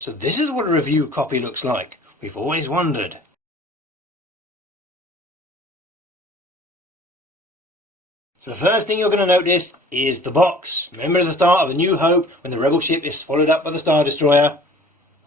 So this is what a review copy looks like. We've always wondered. So the first thing you're going to notice is the box. Remember at the start of A New Hope when the rebel ship is swallowed up by the Star Destroyer?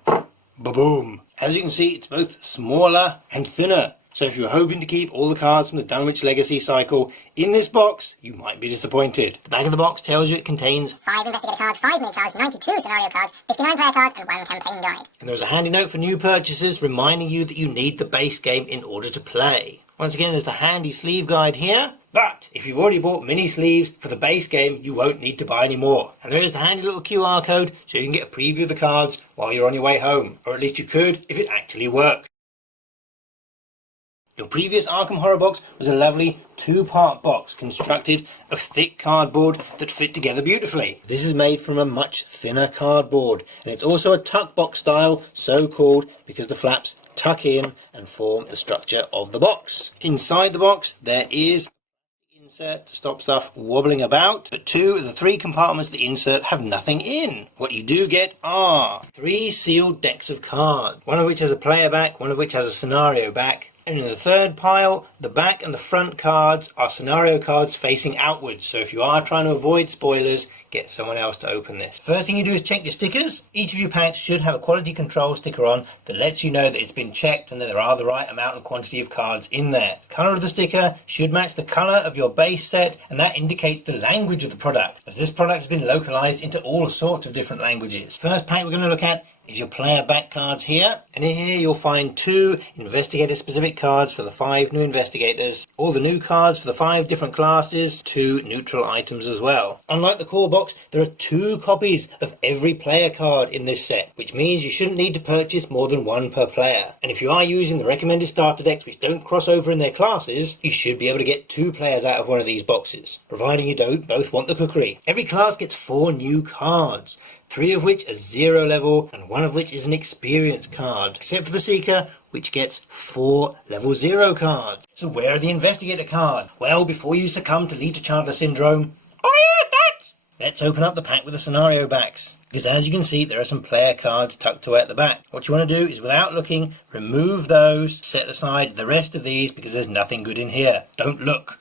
Ba-boom! As you can see, it's both smaller and thinner. So if you're hoping to keep all the cards from the Dunwich Legacy cycle in this box, you might be disappointed. The back of the box tells you it contains 5 investigator cards, 5 mini cards, 92 scenario cards, 59 player cards, and 1 campaign guide. And there's a handy note for new purchasers reminding you that you need the base game in order to play. Once again, there's the handy sleeve guide here. But if you've already bought mini sleeves for the base game, you won't need to buy any more. And there is the handy little QR code so you can get a preview of the cards while you're on your way home. Or at least you could if it actually worked. Your previous Arkham Horror box was a lovely 2-part box constructed of thick cardboard that fit together beautifully. This is made from a much thinner cardboard, and it's also a tuck box style, so called because the flaps tuck in and form the structure of the box. Inside the box there is an insert to stop stuff wobbling about, but 2 of the 3 compartments of the insert have nothing in. What you do get are 3 sealed decks of cards, one of which has a player back, one of which has a scenario back. And in the third pile, the back and the front cards are scenario cards facing outwards. So if you are trying to avoid spoilers, get someone else to open this. First thing you do is check your stickers. Each of your packs should have a quality control sticker on that lets you know that it's been checked and that there are the right amount and quantity of cards in there. The colour of the sticker should match the colour of your base set, and that indicates the language of the product, as this product has been localised into all sorts of different languages. First pack we're going to look at is your player back cards here, and in here you'll find 2 investigator specific cards for the 5 new investigators, all the new cards for the 5 different classes, 2 neutral items as well. Unlike the core box, there are 2 copies of every player card in this set, which means you shouldn't need to purchase more than 1 per player. And if you are using the recommended starter decks which don't cross over in their classes, you should be able to get 2 players out of one of these boxes, providing you don't both want the cookery. Every class gets 4 new cards, 3 of which are 0 level and 1 of which is an experience card, except for the Seeker, which gets 4 level 0 cards. So where are the investigator cards? Well, before you succumb to Lita Chandler syndrome, let's open up the pack with the scenario backs, because as you can see there are some player cards tucked away at the back. What you want to do is, without looking, remove those, set aside the rest of these because there's nothing good in here. Don't look.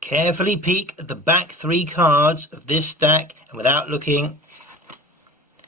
Carefully peek at the back 3 cards of this stack, and without looking,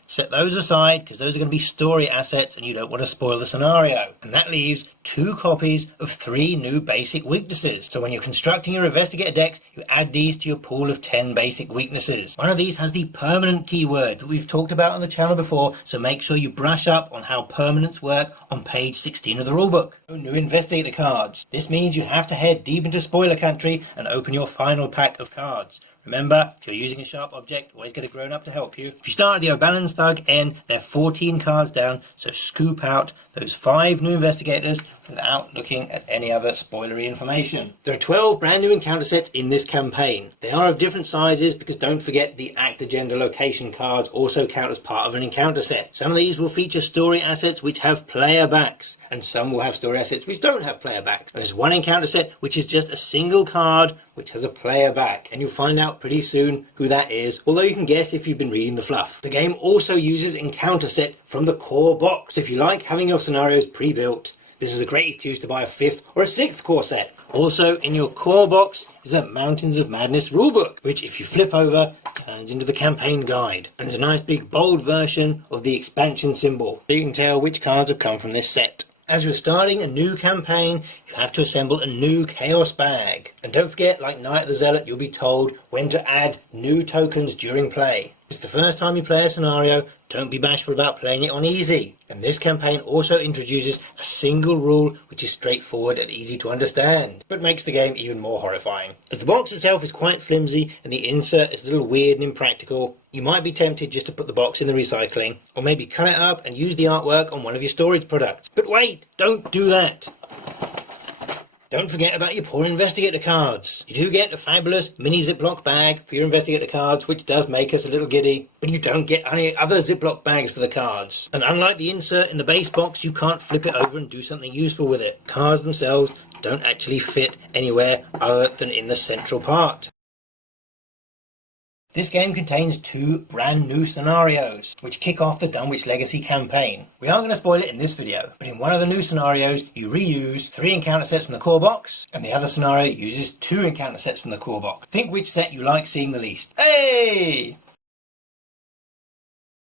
set those aside because those are going to be story assets and you don't want to spoil the scenario. And that leaves 2 copies of 3 new basic weaknesses. So when you're constructing your investigator decks, you add these to your pool of 10 basic weaknesses. One of these has the permanent keyword that we've talked about on the channel before, so make sure you brush up on how permanents work on page 16 of the rulebook. New investigator cards. This means you have to head deep into spoiler country and open your final pack of cards. Remember, if you're using a sharp object, always get a grown-up to help you. If you start at the O'Bannon's Thug end, they're 14 cards down, so scoop out those 5 new investigators without looking at any other spoilery information. There are 12 brand new encounter sets in this campaign. They are of different sizes because don't forget the Act Agenda location cards also count as part of an encounter set. Some of these will feature story assets which have player backs, and some will have story assets which don't have player backs. There's one encounter set which is just a single card which has a player back, and you'll find out pretty soon who that is, although you can guess if you've been reading the fluff. The game also uses encounter set from the core box. If you like having your scenarios pre-built, this is a great excuse to buy a 5th or a 6th core set. Also in your core box is a Mountains of Madness rulebook, which if you flip over turns into the campaign guide. And there's a nice big bold version of the expansion symbol, so you can tell which cards have come from this set. As you're starting a new campaign, you have to assemble a new Chaos bag. And don't forget, like Night of the Zealot, you'll be told when to add new tokens during play. If it's the first time you play a scenario, don't be bashful about playing it on easy. And this campaign also introduces a single rule which is straightforward and easy to understand, but makes the game even more horrifying. As the box itself is quite flimsy and the insert is a little weird and impractical, you might be tempted just to put the box in the recycling, or maybe cut it up and use the artwork on one of your storage products. But wait, don't do that! Don't forget about your poor investigator cards. You do get a fabulous mini Ziploc bag for your investigator cards, which does make us a little giddy, but you don't get any other Ziploc bags for the cards. And unlike the insert in the base box, you can't flip it over and do something useful with it. Cards themselves don't actually fit anywhere other than in the central part. This game contains 2 brand new scenarios, which kick off the Dunwich Legacy campaign. We aren't going to spoil it in this video, but in one of the new scenarios you reuse 3 encounter sets from the core box, and the other scenario uses 2 encounter sets from the core box. Think which set you like seeing the least. Hey!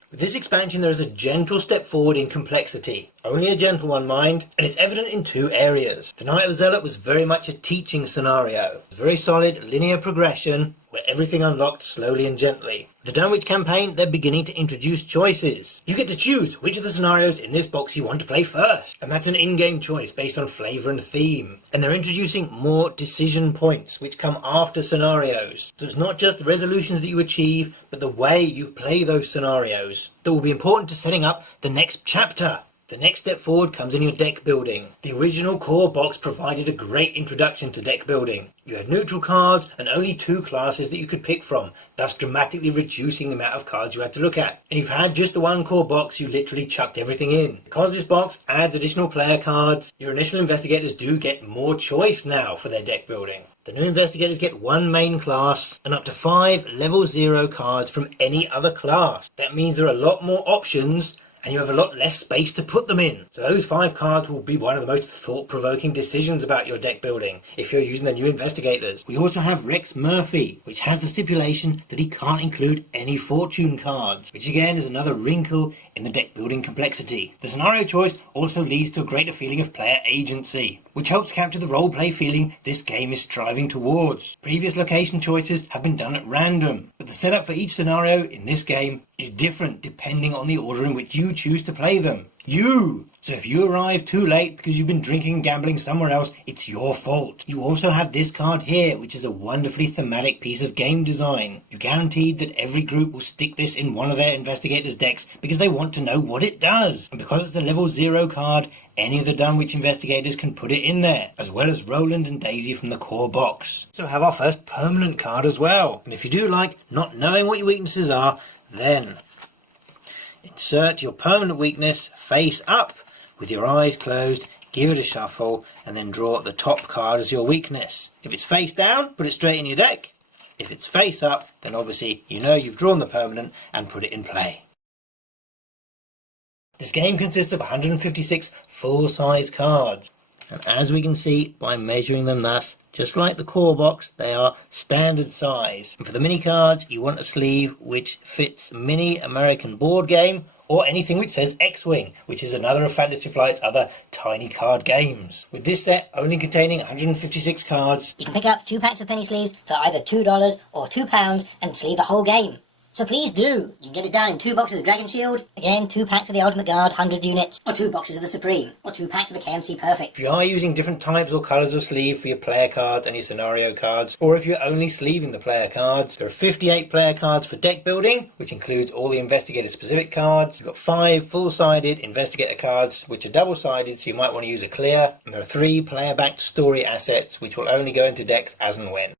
With this expansion there is a gentle step forward in complexity. Only a gentle one, mind, and it's evident in 2 areas. The Night of the Zealot was very much a teaching scenario. Very solid linear progression, where everything unlocked slowly and gently. The Dunwich campaign, they're beginning to introduce choices. You get to choose which of the scenarios in this box you want to play first, and that's an in-game choice based on flavour and theme. And they're introducing more decision points, which come after scenarios. So it's not just the resolutions that you achieve, but the way you play those scenarios that will be important to setting up the next chapter. The next step forward comes in your deck building. The original core box provided a great introduction to deck building. You had neutral cards and only 2 classes that you could pick from, thus dramatically reducing the amount of cards you had to look at. And if you had just the one core box, you literally chucked everything in. Because this box adds additional player cards, your initial investigators do get more choice now for their deck building. The new investigators get 1 main class and up to 5 level 0 cards from any other class. That means there are a lot more options, and you have a lot less space to put them in. So those 5 cards will be one of the most thought-provoking decisions about your deck building, if you're using the new investigators. We also have Rex Murphy, which has the stipulation that he can't include any fortune cards, which again is another wrinkle in the deck building complexity. The scenario choice also leads to a greater feeling of player agency, which helps capture the roleplay feeling this game is striving towards. Previous location choices have been done at random, but the setup for each scenario in this game is different depending on the order in which you choose to play them. So if you arrive too late because you've been drinking and gambling somewhere else, it's your fault. You also have this card here, which is a wonderfully thematic piece of game design. You're guaranteed that every group will stick this in one of their investigators' decks because they want to know what it does. And because it's the level 0 card, any of the Dunwich investigators can put it in there, as well as Roland and Daisy from the core box. So have our first permanent card as well. And if you do like not knowing what your weaknesses are, then insert your permanent weakness face up with your eyes closed, give it a shuffle, and then draw the top card as your weakness. If it's face down, put it straight in your deck. If it's face up, then obviously you know you've drawn the permanent and put it in play. This game consists of 156 full-size cards, and as we can see by measuring them thus, just like the core box, they are standard size. And for the mini cards, you want a sleeve which fits mini American board game, or anything which says X-Wing, which is another of Fantasy Flight's other tiny card games. With this set only containing 156 cards, you can pick up 2 packs of penny sleeves for either $2 or £2 and sleeve the whole game. So please do. You can get it down in 2 boxes of Dragon Shield, again 2 packs of the Ultimate Guard 100 units, or 2 boxes of the Supreme, or 2 packs of the KMC Perfect. If you are using different types or colours of sleeve for your player cards and your scenario cards, or if you're only sleeving the player cards, there are 58 player cards for deck building, which includes all the investigator specific cards. You've got 5 full-sided investigator cards, which are double-sided, so you might want to use a clear, and there are 3 player-backed story assets, which will only go into decks as and when.